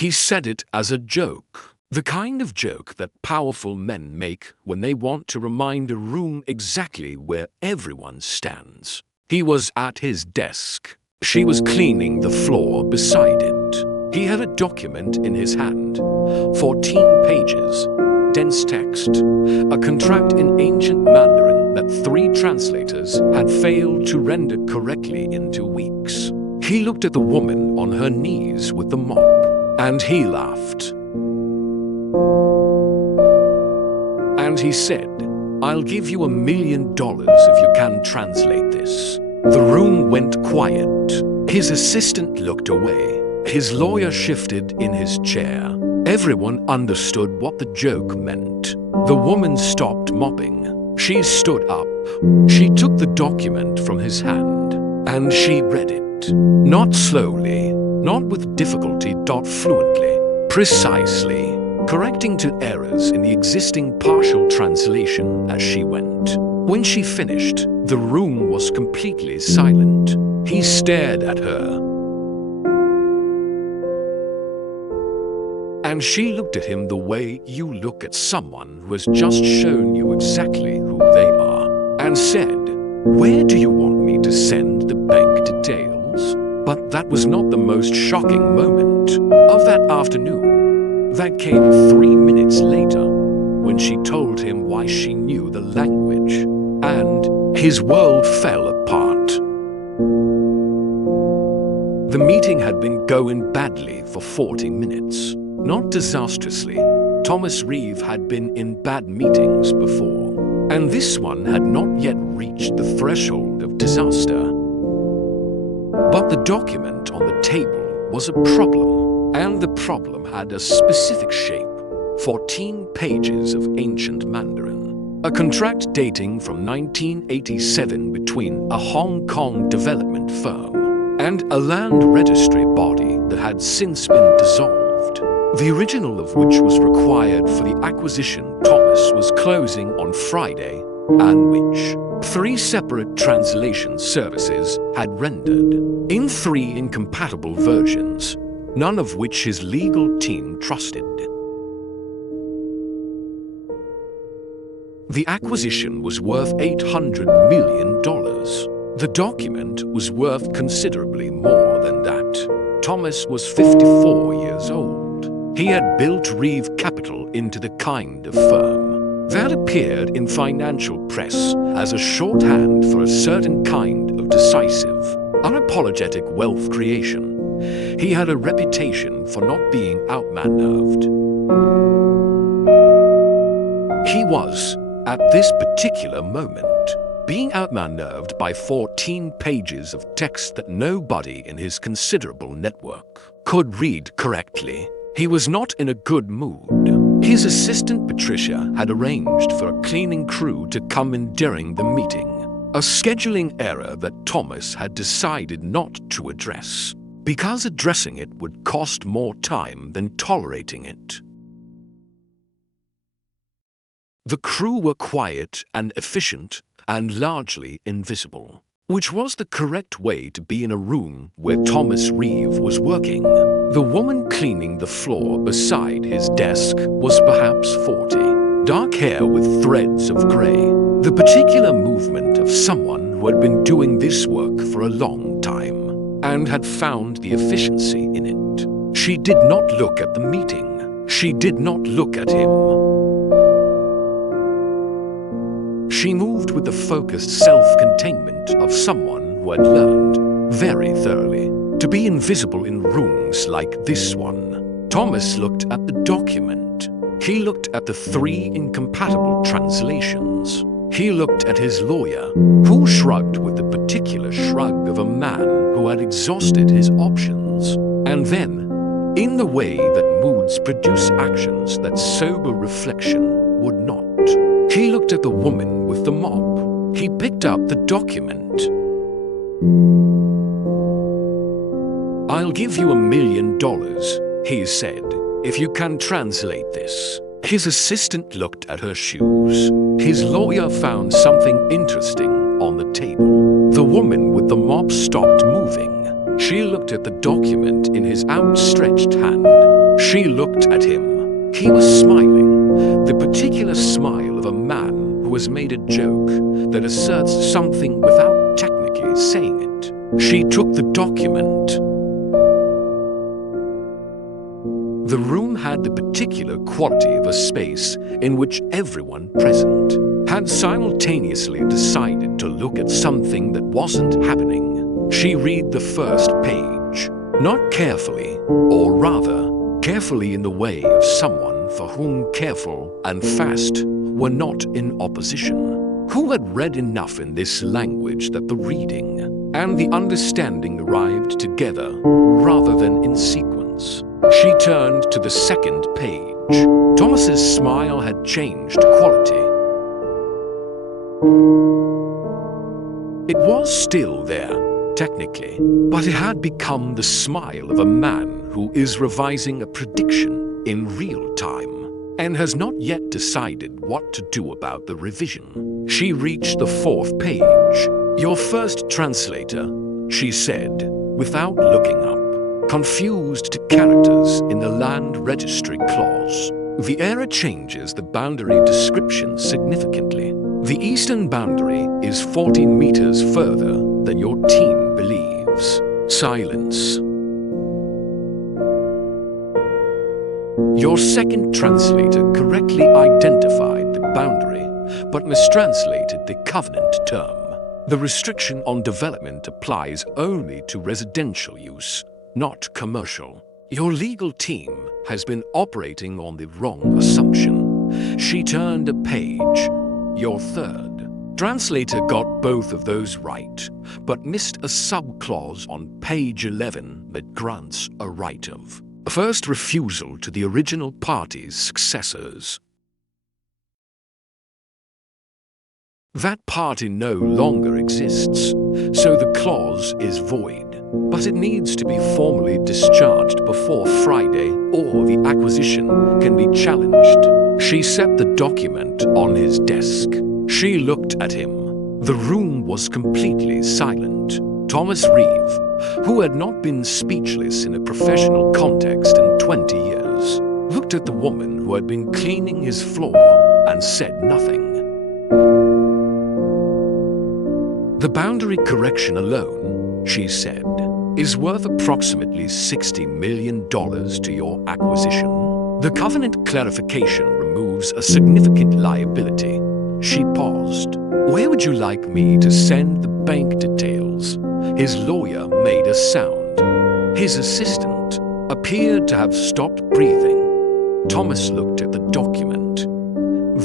He said it as a joke. The kind of joke that powerful men make when they want to remind a room exactly where everyone stands. He was at his desk. She was cleaning the floor beside it. He had a document in his hand. 14 pages, dense text, a contract in ancient Mandarin that 3 translators had failed to render correctly into weeks. He looked at the woman on her knees with the mop, and he laughed. And he said, "I'll give you $1 million if you can translate this." The room went quiet. His assistant looked away. His lawyer shifted in his chair. Everyone understood what the joke meant. The woman stopped mopping. She stood up. She took the document from his hand, and she read it. Not slowly, not with difficulty, fluently, precisely, correcting to errors in the existing partial translation as she went. When she finished, the room was completely silent. He stared at her, and she looked at him the way you look at someone who has just shown you exactly who they are, and said, "Where do you want me to send the bank details?" But that was not the most shocking moment of that afternoon. That came 3 minutes later, when she told him why she knew the language, and his world fell apart. The meeting had been going badly for 40 minutes. Not disastrously. Thomas Reeve had been in bad meetings before, and this one had not yet reached the threshold of disaster. But the document on the table was a problem, and the problem had a specific shape. 14 pages of ancient Mandarin. A contract dating from 1987 between a Hong Kong development firm and a land registry body that had since been dissolved. The original of which was required for the acquisition Thomas was closing on Friday, and which 3 separate translation services had rendered in 3 incompatible versions, none of which his legal team trusted. The acquisition was worth $800 million. The document was worth considerably more than that. Thomas was 54 years old. He had built Reeve Capital into the kind of firm that appeared in financial press as a shorthand for a certain kind of decisive, unapologetic wealth creation. He had a reputation for not being outmaneuvered. He was, at this particular moment, being outmaneuvered by 14 pages of text that nobody in his considerable network could read correctly. He was not in a good mood. His assistant Patricia had arranged for a cleaning crew to come in during the meeting, a scheduling error that Thomas had decided not to address, because addressing it would cost more time than tolerating it. The crew were quiet and efficient and largely invisible, which was the correct way to be in a room where Thomas Reeve was working. The woman cleaning the floor beside his desk was perhaps 40, dark hair with threads of grey, the particular movement of someone who had been doing this work for a long time and had found the efficiency in it. She did not look at the meeting. She did not look at him. She moved with the focused self-containment of someone who had learned, very thoroughly, to be invisible in rooms like this one. Thomas looked at the document. He looked at the 3 incompatible translations. He looked at his lawyer, who shrugged with the particular shrug of a man who had exhausted his options. And then, in the way that moods produce actions that sober reflection would not, he looked at the woman with the mop. He picked up the document. "I'll give you $1 million, he said, if you can translate this." His assistant looked at her shoes. His lawyer found something interesting on the table. The woman with the mop stopped moving. She looked at the document in his outstretched hand. She looked at him. He was smiling, the particular smile of a man who has made a joke that asserts something without technically saying it. She took the document. The room had the particular quality of a space in which everyone present had simultaneously decided to look at something that wasn't happening. She read the first page, not carefully, or rather, carefully in the way of someone for whom careful and fast were not in opposition, who had read enough in this language that the reading and the understanding arrived together rather than in sequence. She turned to the second page. Thomas's smile had changed quality. It was still there, technically, but it had become the smile of a man who is revising a prediction in real time and has not yet decided what to do about the revision. She reached the fourth page. "Your first translator," she said, without looking up, confused to characters in the land registry clause. The error changes the boundary description significantly. The eastern boundary is 14 meters further than your team believes. Silence. Your second translator correctly identified the boundary, but mistranslated the covenant term. The restriction on development applies only to residential use, not commercial. Your legal team has been operating on the wrong assumption. She turned a page. Your third translator got both of those right, but missed a subclause on page 11 that grants a right of first refusal to the original party's successors. That party no longer exists, so the clause is void. But it needs to be formally discharged before Friday, or the acquisition can be challenged. She set the document on his desk. She looked at him. The room was completely silent. Thomas Reeve, who had not been speechless in a professional context in 20 years, looked at the woman who had been cleaning his floor and said nothing. "The boundary correction alone," she said, "is worth approximately $60 million to your acquisition. The covenant clarification removes a significant liability." She paused. "Where would you like me to send the bank details?" His lawyer made a sound. His assistant appeared to have stopped breathing. Thomas looked at the document,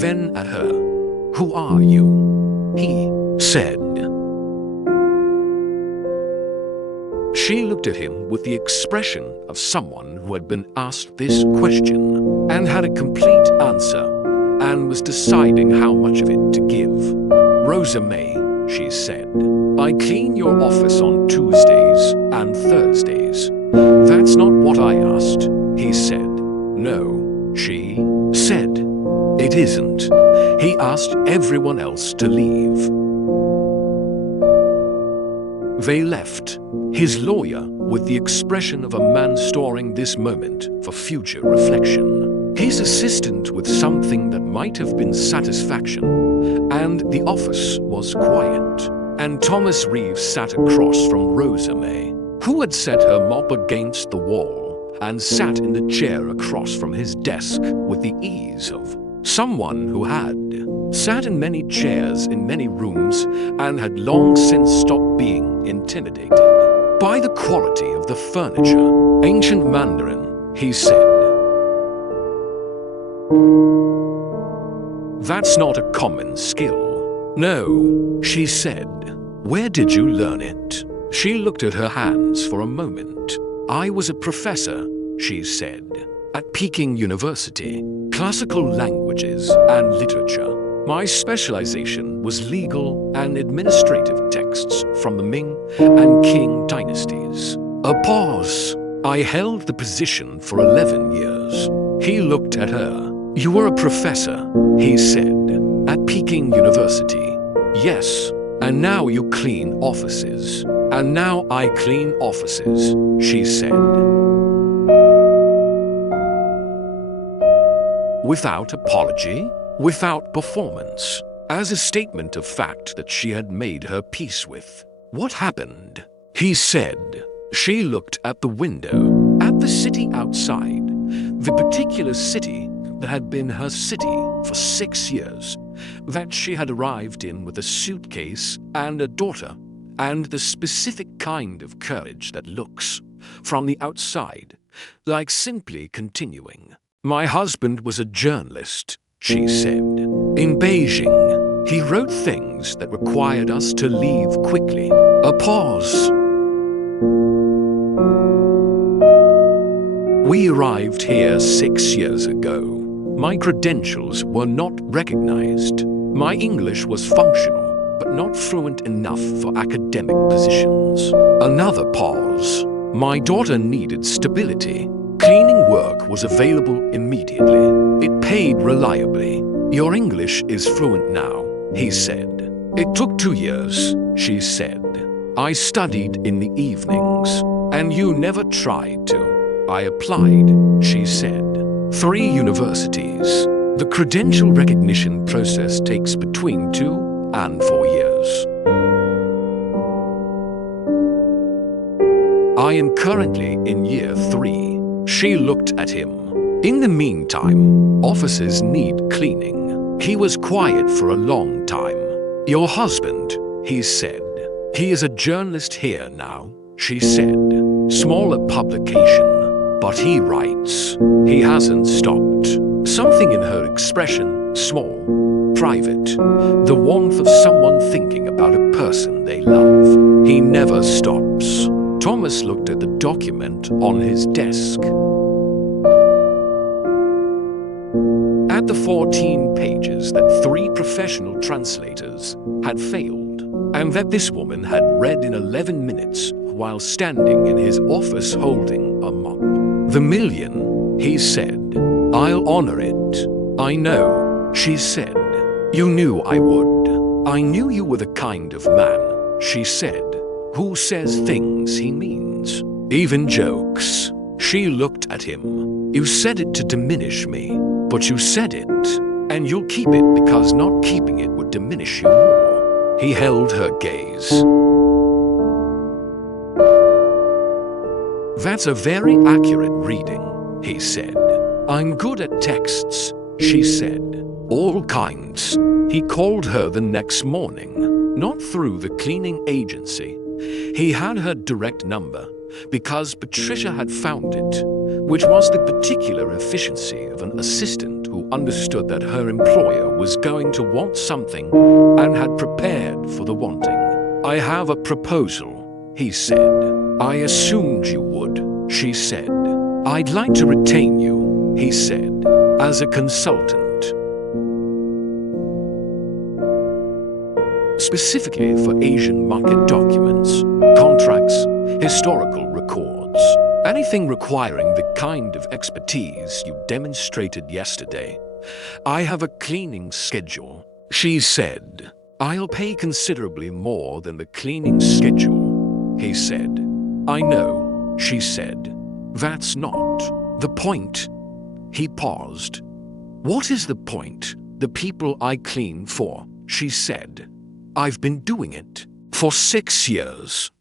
then at her. "Who are you?" he said. She looked at him with the expression of someone who had been asked this question and had a complete answer and was deciding how much of it to give. "Rosa May," she said, "I clean your office on Tuesdays and Thursdays." "That's not what I asked," he said. "No," she said. "It isn't." He asked everyone else to leave. They left, his lawyer with the expression of a man storing this moment for future reflection, his assistant with something that might have been satisfaction, and the office was quiet. And Thomas Reeve sat across from Rosa May, who had set her mop against the wall and sat in the chair across from his desk with the ease of someone who had sat in many chairs in many rooms and had long since stopped being intimidated by the quality of the furniture. "Ancient Mandarin," he said. "That's not a common skill." "No," she said. "Where did you learn it?" She looked at her hands for a moment. "I was a professor," she said, "at Peking University, classical languages and literature. My specialization was legal and administrative texts from the Ming and Qing dynasties." A pause. "I held the position for 11 years. He looked at her. "You were a professor," he said, "at Peking University." "Yes, and now you clean offices. And now I clean offices, she said. Without apology, without performance, as a statement of fact that she had made her peace with. What happened? He said. She looked at the window, at the city outside, the particular city that had been her city for 6 years, that she had arrived in with a suitcase and a daughter, and the specific kind of courage that looks, from the outside, like simply continuing. My husband was a journalist, she said. In Beijing, he wrote things that required us to leave quickly. A pause. We arrived here 6 years ago. My credentials were not recognized. My English was functional, but not fluent enough for academic positions. Another pause. My daughter needed stability. Cleaning work was available immediately. It paid reliably. Your English is fluent now, he said. It took 2 years, she said. I studied in the evenings, and you never tried to. I applied, she said. 3 universities. The credential recognition process takes between 2 and 4 years. I am currently in year 3. She looked at him. In the meantime, offices need cleaning. He was quiet for a long time. Your husband, he said. He is a journalist here now, she said. Smaller publication. But he writes. He hasn't stopped. Something in her expression, small, private, the warmth of someone thinking about a person they love. He never stops. Thomas looked at the document on his desk. At the 14 pages that 3 professional translators had failed, and that this woman had read in 11 minutes while standing in his office holding a mop. The million, he said. I'll honor it. I know, she said. You knew I would. I knew you were the kind of man, she said, who says things he means. Even jokes. She looked at him. You said it to diminish me, but you said it, and you'll keep it because not keeping it would diminish you more. He held her gaze. That's a very accurate reading, he said. I'm good at texts, she said. All kinds. He called her the next morning, not through the cleaning agency. He had her direct number because Patricia had found it, which was the particular efficiency of an assistant who understood that her employer was going to want something and had prepared for the wanting. I have a proposal, he said. I assumed you would, she said. I'd like to retain you, he said, as a consultant. Specifically for Asian market documents, contracts, historical records, anything requiring the kind of expertise you demonstrated yesterday. I have a cleaning schedule, she said. I'll pay considerably more than the cleaning schedule, he said. I know, she said. That's not the point. He paused. What is the point? The people I clean for, she said. I've been doing it for 6 years.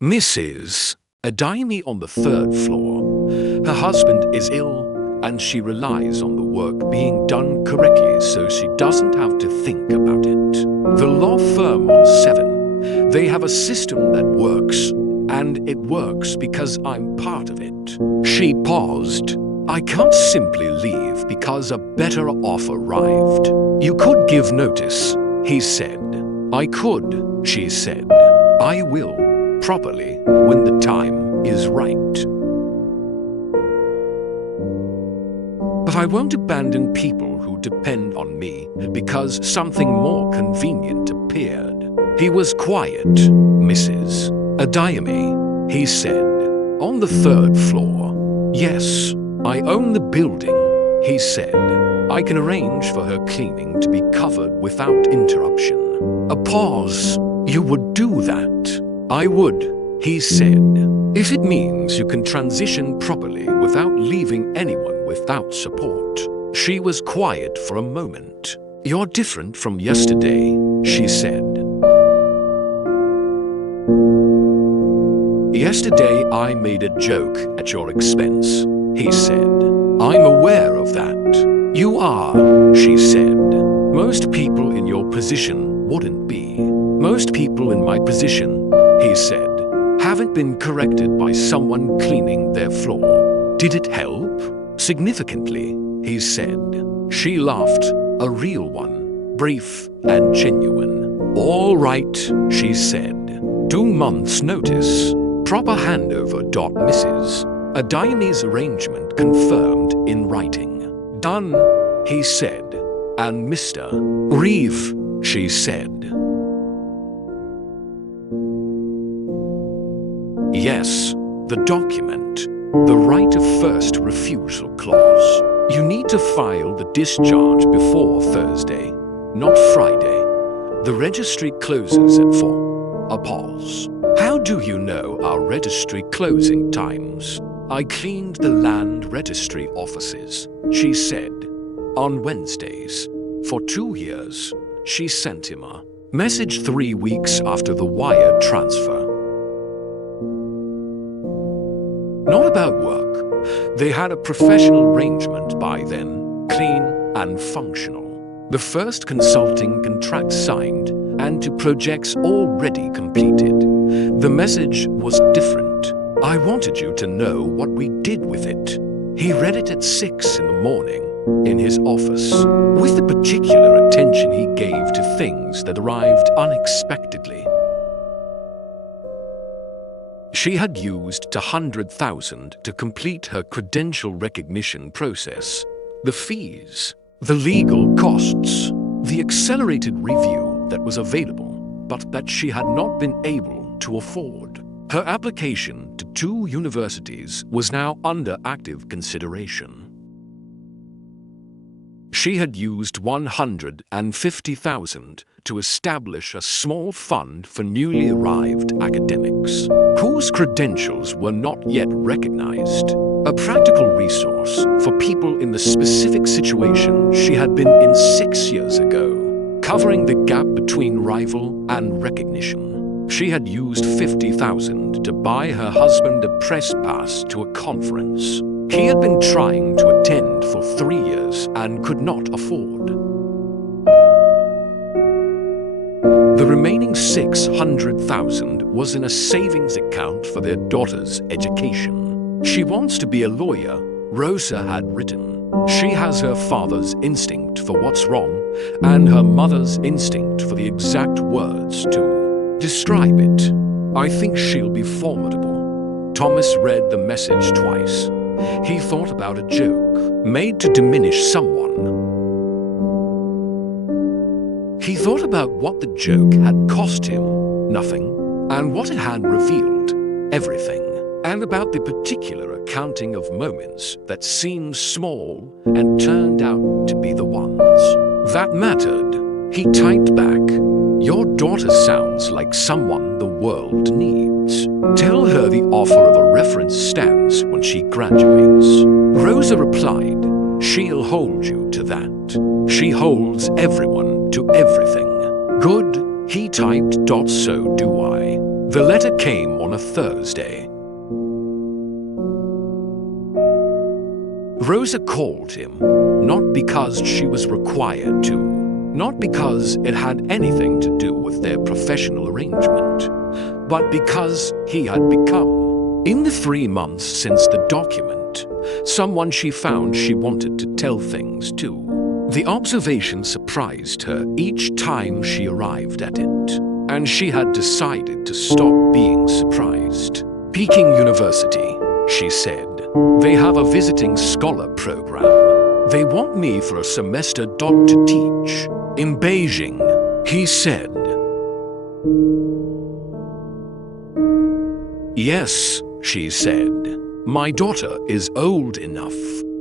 Mrs. Adayemi on the 3rd floor. Her husband is ill, and she relies on the work being done correctly so she doesn't have to think about it. The law firm on 7. They have a system that works, and it works because I'm part of it. She paused. I can't simply leave because a better offer arrived. You could give notice, he said. I could, she said. I will, properly, when the time is right. But I won't abandon people who depend on me because something more convenient appeared. He was quiet. Mrs. Adayemi, he said. On the 3rd floor. Yes. I own the building, he said. I can arrange for her cleaning to be covered without interruption. A pause. You would do that? I would, he said. If it means you can transition properly without leaving anyone without support. She was quiet for a moment. You're different from yesterday, she said. Yesterday I made a joke at your expense, he said. I'm aware of that. You are, she said. Most people in your position wouldn't be. Most people in my position, he said, haven't been corrected by someone cleaning their floor. Did it help? Significantly, he said. She laughed, a real one, brief and genuine. All right, she said. 2 months' notice. Proper handover. Mrs. A Dianese arrangement confirmed in writing. Done, he said. And Mr. Reeve, she said. Yes, the document. The right of first refusal clause. You need to file the discharge before Thursday, not Friday. The registry closes at 4. A pause. How do you know our registry closing times? I cleaned the land registry offices, she said. On Wednesdays. For 2 years, she sent him a message 3 weeks after the wire transfer. Not about work. They had a professional arrangement by then, clean and functional. The first consulting contract signed and 2 projects already completed. The message was different. I wanted you to know what we did with it. He read it at 6 in the morning in his office, with the particular attention he gave to things that arrived unexpectedly. She had used $100,000 to complete her credential recognition process. The fees, the legal costs, the accelerated review that was available, but that she had not been able to afford. Her application to 2 universities was now under active consideration. She had used $150,000 to establish a small fund for newly arrived academics, whose credentials were not yet recognized. A practical resource for people in the specific situation she had been in 6 years ago, covering the gap between rival and recognition. She had used $50,000 to buy her husband a press pass to a conference he had been trying to attend for 3 years and could not afford. The remaining $600,000 was in a savings account for their daughter's education. She wants to be a lawyer, Rosa had written. She has her father's instinct for what's wrong and her mother's instinct for the exact words to describe it. I think she'll be formidable. Thomas read the message twice. He thought about a joke made to diminish someone. He thought about what the joke had cost him, nothing, and what it had revealed, everything, and about the particular accounting of moments that seemed small and turned out to be the ones that mattered. He typed back, "Your daughter sounds like someone the world needs. Tell her the offer of a reference stands when she graduates." Rosa replied, "She'll hold you to that. She holds everyone to everything." Good, he typed. So do I. The letter came on a Thursday. Rosa called him, not because she was required to, not because it had anything to do with their professional arrangement, but because he had become, in the 3 months since the document, someone she found she wanted to tell things to. The observation surprised her each time she arrived at it, and she had decided to stop being surprised. Peking University, she said. They have a visiting scholar program. They want me for a semester to teach. In Beijing, he said. Yes, she said. My daughter is old enough.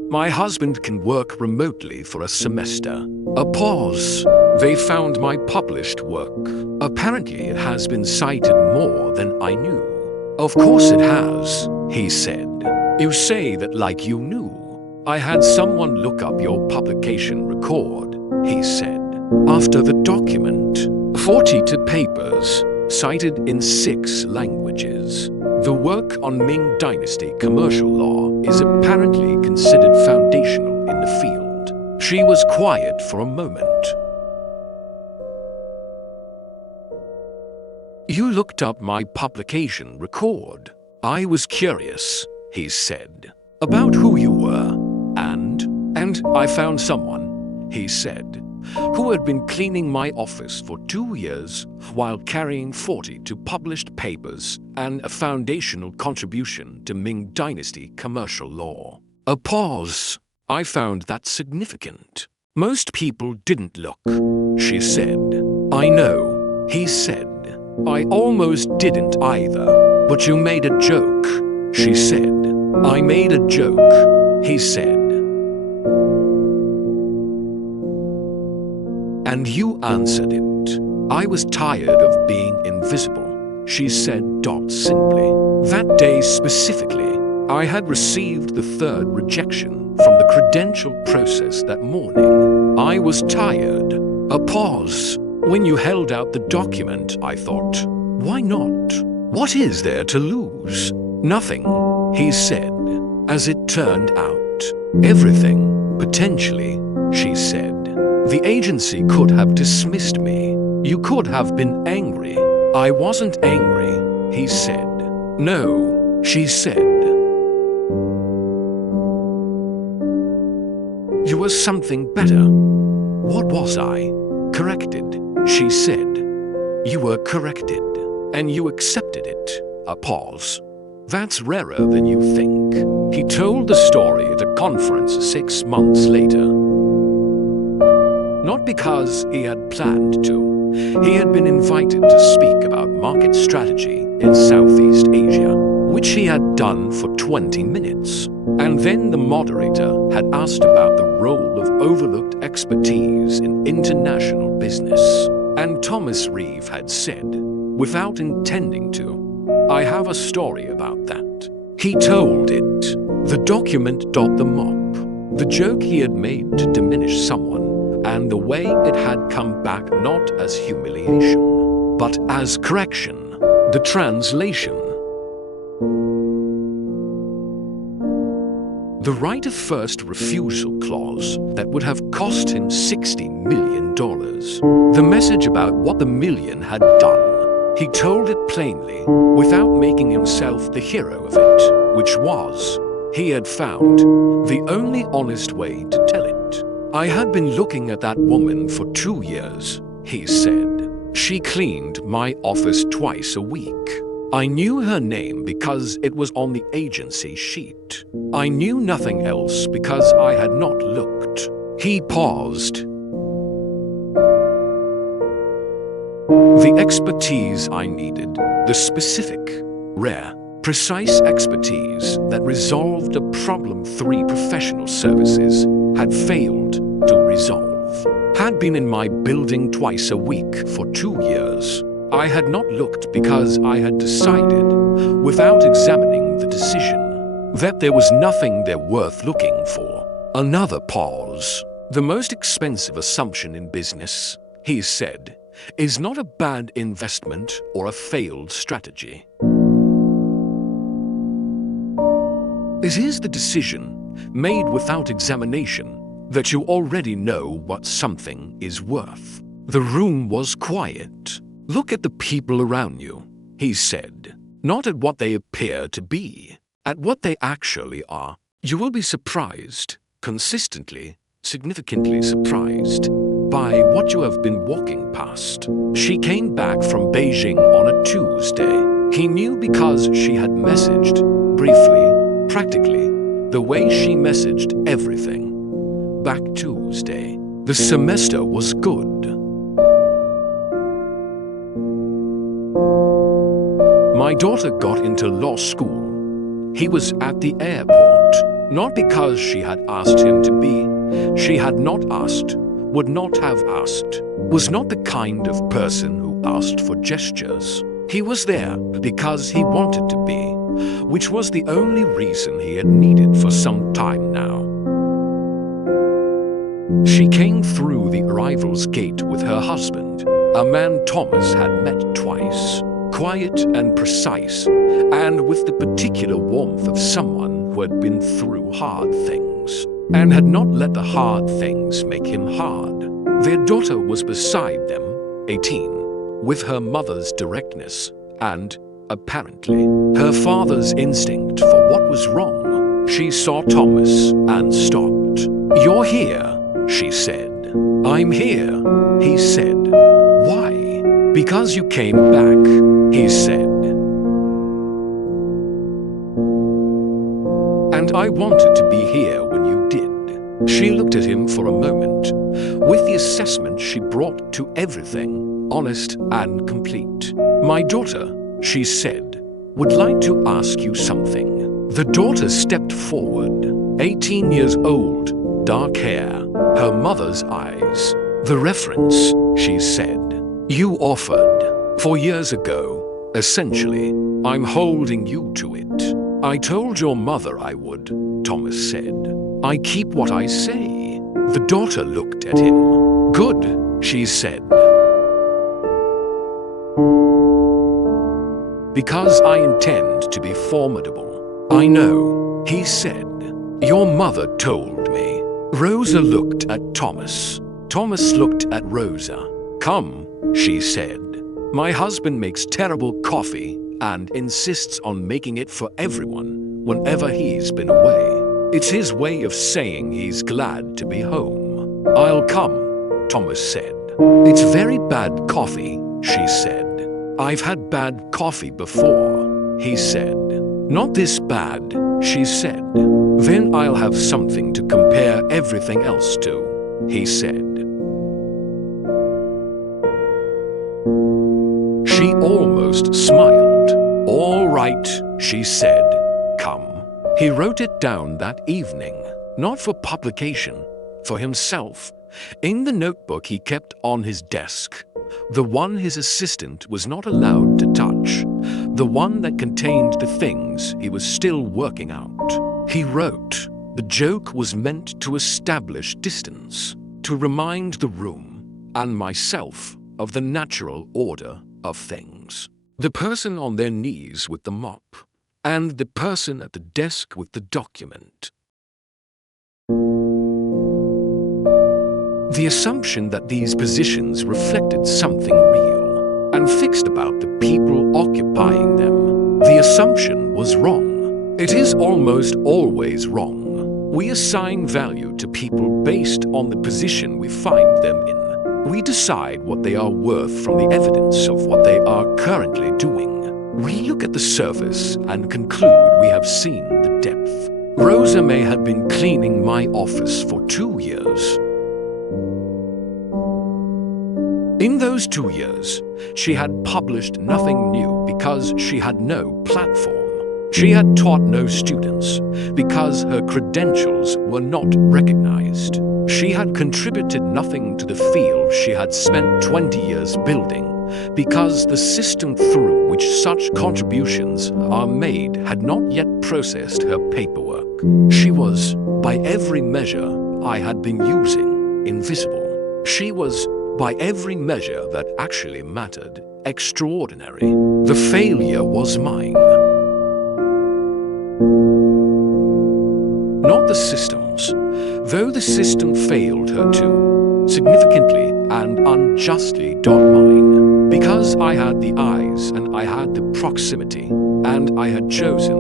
My husband can work remotely for a semester. A pause. They found my published work. Apparently it has been cited more than I knew. Of course it has, he said. You say that like you knew. I had someone look up your publication record, he said. After the document, 42 papers, cited in 6 languages. The work on Ming Dynasty commercial law is apparently considered foundational in the field. She was quiet for a moment. You looked up my publication record. I was curious, he said, about who you were, and I found someone, he said, who had been cleaning my office for 2 years while carrying 42 published papers and a foundational contribution to Ming Dynasty commercial law. A pause. I found that significant. Most people didn't look, she said. I know, he said. I almost didn't either. But you made a joke, she said. I made a joke, he said. And you answered it. I was tired of being invisible, she said simply. That day specifically, I had received the 3rd rejection from the credential process that morning. I was tired. A pause. When you held out the document, I thought, why not? What is there to lose? Nothing, he said. As it turned out, everything, potentially, she said. The agency could have dismissed me. You could have been angry. I wasn't angry, he said. No, she said. You were something better. What was I? Corrected, she said. You were corrected, and you accepted it. A pause. That's rarer than you think. He told the story at a conference 6 months later. Not because he had planned to. He had been invited to speak about market strategy in Southeast Asia, which he had done for 20 minutes. And then the moderator had asked about the role of overlooked expertise in international business. And Thomas Reeve had said, without intending to, I have a story about that. He told it. The document got the mop. The joke he had made to diminish someone, and the way it had come back not as humiliation, but as correction. The translation. The right of first refusal clause that would have cost him $60 million. The message about what the million had done. He told it plainly, without making himself the hero of it, which was, he had found, the only honest way to tell it. I had been looking at that woman for 2 years, he said. She cleaned my office twice a week. I knew her name because it was on the agency sheet. I knew nothing else because I had not looked. He paused. The expertise I needed, the specific, rare, precise expertise that resolved a problem 3 professional services had failed to resolve, had been in my building twice a week for 2 years. I had not looked because I had decided, without examining the decision, that there was nothing there worth looking for. Another pause. The most expensive assumption in business, he said, is not a bad investment or a failed strategy. It is the decision, made without examination, that you already know what something is worth. The room was quiet. Look at the people around you, he said, not at what they appear to be, at what they actually are. You will be surprised, consistently, significantly surprised, by what you have been walking past. She came back from Beijing on a Tuesday. He knew because she had messaged, briefly, practically, the way she messaged everything. Back Tuesday. The semester was good. My daughter got into law school. He was at the airport, not because she had asked him to be. She had not asked, would not have asked, was not the kind of person who asked for gestures. He was there because he wanted to be, which was the only reason he had needed for some time now. She came through the arrivals gate with her husband, a man Thomas had met twice, quiet and precise, and with the particular warmth of someone who had been through hard things, and had not let the hard things make him hard. Their daughter was beside them, 18, with her mother's directness, and, apparently, her father's instinct for what was wrong. She saw Thomas and stopped. "You're here," she said. "I'm here," he said. "Why?" "Because you came back," he said. "And I wanted to be here when you did." She looked at him for a moment, with the assessment she brought to everything, honest and complete. "My daughter," she said, "would like to ask you something." The daughter stepped forward, 18 years old, dark hair, her mother's eyes. "The reference," she said. "You offered 4 years ago, essentially. I'm holding you to it." "I told your mother I would," Thomas said. "I keep what I say." The daughter looked at him. "Good," she said. "Because I intend to be formidable." "I know," he said. "Your mother told me." Rosa looked at Thomas. Thomas looked at Rosa. "Come," she said. "My husband makes terrible coffee and insists on making it for everyone whenever he's been away. It's his way of saying he's glad to be home." "I'll come," Thomas said. "It's very bad coffee," she said. "I've had bad coffee before," he said. "Not this bad," she said. "Then I'll have something to compare everything else to," he said. She almost smiled. "All right," she said. "Come." He wrote it down that evening, not for publication, for himself, in the notebook he kept on his desk, the one his assistant was not allowed to touch, the one that contained the things he was still working out. He wrote, "The joke was meant to establish distance, to remind the room and myself of the natural order of things. The person on their knees with the mop, and the person at the desk with the document. The assumption that these positions reflected something real and fixed about the people occupying them. The assumption was wrong. It is almost always wrong. We assign value to people based on the position we find them in. We decide what they are worth from the evidence of what they are currently doing. We look at the surface and conclude we have seen the depth. Rosa may have been cleaning my office for 2 years. In those 2 years, she had published nothing new because she had no platform. She had taught no students because her credentials were not recognized. She had contributed nothing to the field she had spent 20 years building because the system through which such contributions are made had not yet processed her paperwork. She was, by every measure I had been using, invisible. She was, by every measure that actually mattered, extraordinary. The failure was mine. Not the system's, though the system failed her too, significantly and unjustly, not mine. Because I had the eyes and I had the proximity, and I had chosen,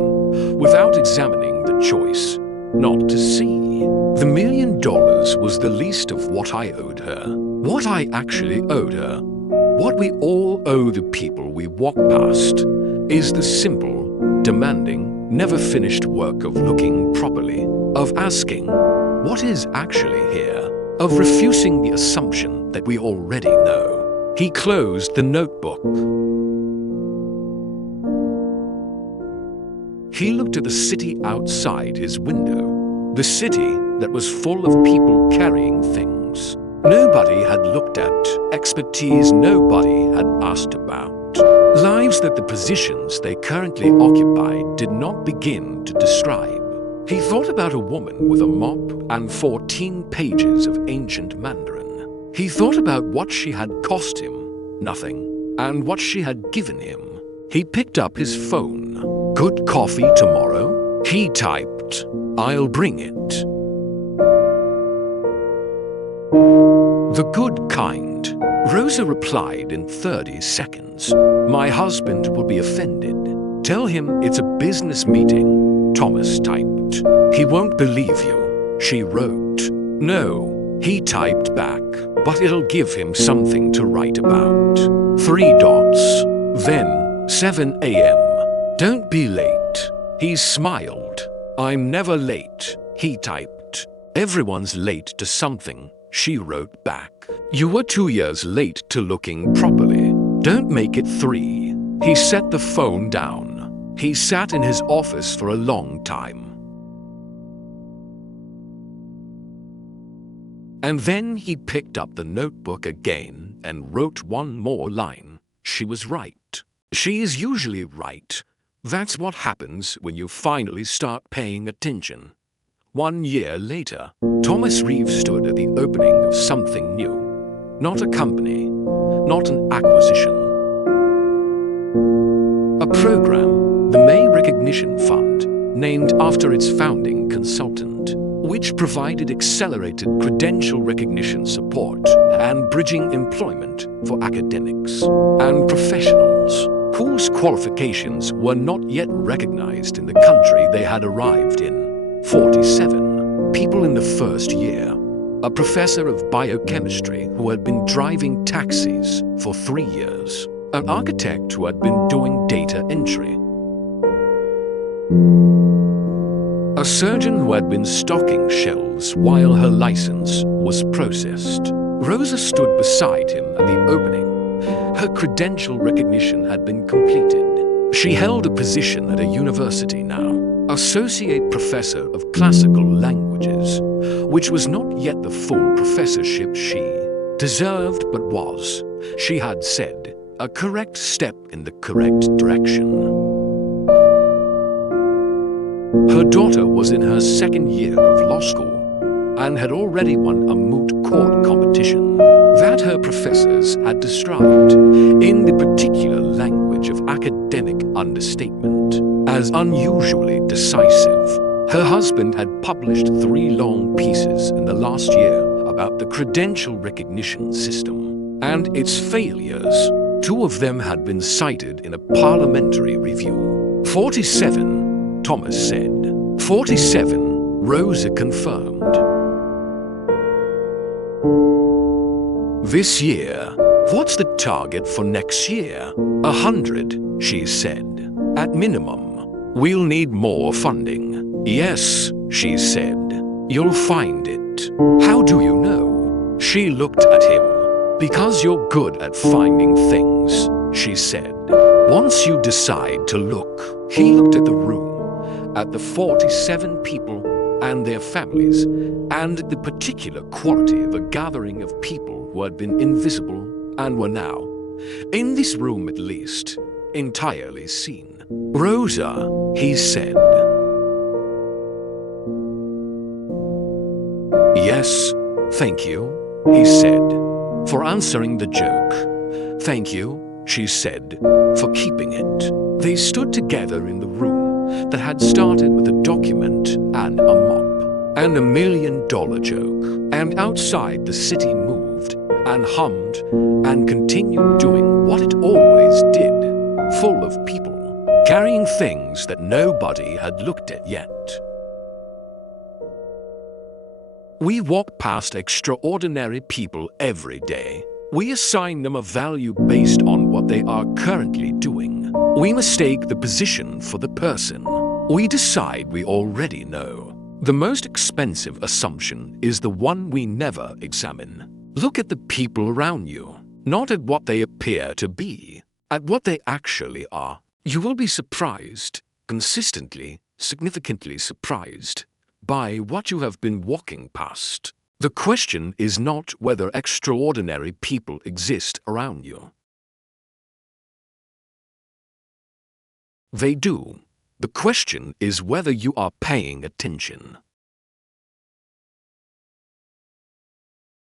without examining the choice, not to see. The $1 million was the least of what I owed her. What I actually owed her, what we all owe the people we walk past, is the simple, demanding, never finished work of looking properly, of asking, what is actually here, of refusing the assumption that we already know. He closed the notebook. He looked at the city outside his window, the city that was full of people carrying things. nobody had looked at, expertise nobody had asked about. Lives that the positions they currently occupied did not begin to describe. He thought about a woman with a mop and 14 pages of ancient Mandarin. He thought about what she had cost him, nothing, and what she had given him. He picked up his phone. "Good coffee tomorrow?" He typed, "I'll bring it." "The good kind," Rosa replied in 30 seconds. "My husband will be offended. Tell him it's a business meeting," Thomas typed. "He won't believe you," she wrote. "No," he typed back, "but it'll give him something to write about." 3 dots. Then, 7 a.m. "Don't be late." He smiled. "I'm never late," he typed. "Everyone's late to something," she wrote back. "You were 2 years late to looking properly. Don't make it 3. He set the phone down. He sat in his office for a long time. And then he picked up the notebook again and wrote one more line. She was right. She is usually right. That's what happens when you finally start paying attention. 1 year later, Thomas Reeve stood at the opening of something new. Not a company, not an acquisition. A program, the May Recognition Fund, named after its founding consultant, which provided accelerated credential recognition support and bridging employment for academics and professionals whose qualifications were not yet recognized in the country they had arrived in. 47 people in the first year. A professor of biochemistry who had been driving taxis for 3 years. An architect who had been doing data entry. A surgeon who had been stocking shelves while her license was processed. Rosa stood beside him at the opening. Her credential recognition had been completed. She held a position at a university now. Associate Professor of Classical Languages, which was not yet the full professorship she deserved but was, she had said, a correct step in the correct direction. Her daughter was in her 2nd year of law school and had already won a moot court competition that her professors had described, in the particular language of academic understatement, as unusually decisive. Her husband had published 3 long pieces in the last year about the credential recognition system and its failures. 2 of them had been cited in a parliamentary review. 47, Thomas said. 47, Rosa confirmed. This year, what's the target for next year? 100, she said. At minimum. We'll need more funding. Yes, she said. You'll find it. How do you know? She looked at him. Because you're good at finding things, she said. Once you decide to look. He looked at the room, at the 47 people and their families, and the particular quality of a gathering of people who had been invisible and were now, in this room at least, entirely seen. Rosa, he said. Yes, thank you, he said, for answering the joke. Thank you, she said, for keeping it. They stood together in the room that had started with a document and a mop and $1 million joke. And outside the city moved and hummed and continued doing what it always did, full of people, carrying things that nobody had looked at yet. We walk past extraordinary people every day. We assign them a value based on what they are currently doing. We mistake the position for the person. We decide we already know. The most expensive assumption is the one we never examine. Look at the people around you, not at what they appear to be, at what they actually are. You will be surprised, consistently, significantly surprised, by what you have been walking past. The question is not whether extraordinary people exist around you. They do. The question is whether you are paying attention.